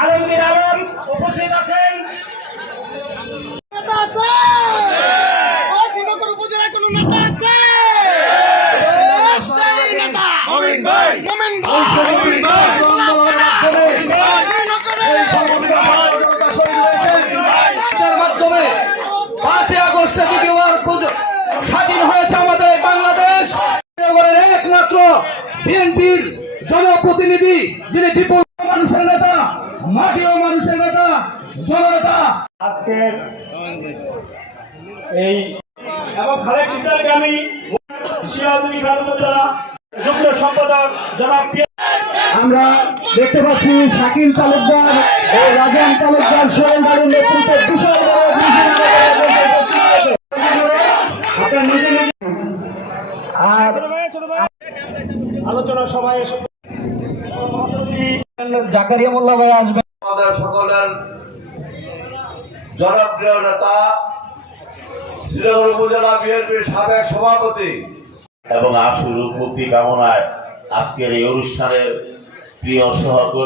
আলমগীর আলম উপস্থিত আছেন Moving by. Moving by. দেওয়ার স্বাধীন হয়েছে আমাদের বাংলাদেশ। একমাত্র বিএনপির জনপ্রতিনিধি যিনি বিপুল মানুষের নেতা মাটি ও মানুষের নেতা জননেতা। আজকের এই এবং খালেদ আমি সিরাজুল যুগ্ম সম্পাদক জনাব আমরা দেখতে পাচ্ছি শাকিল তালুকদার ও রাজন তালুকদার সোহেল নেতৃত্বে বিশাল আর আলোচনা সভায় জাকারিয়া মোল্লা ভাই আসবেন। আমাদের সকলের জনপ্রিয় নেতা শ্রীনগর উপজেলা বিএনপির সাবেক সভাপতি এবং আশুর মুক্তি কামনায় আজকের এই অনুষ্ঠানের প্রিয় সহকর্মী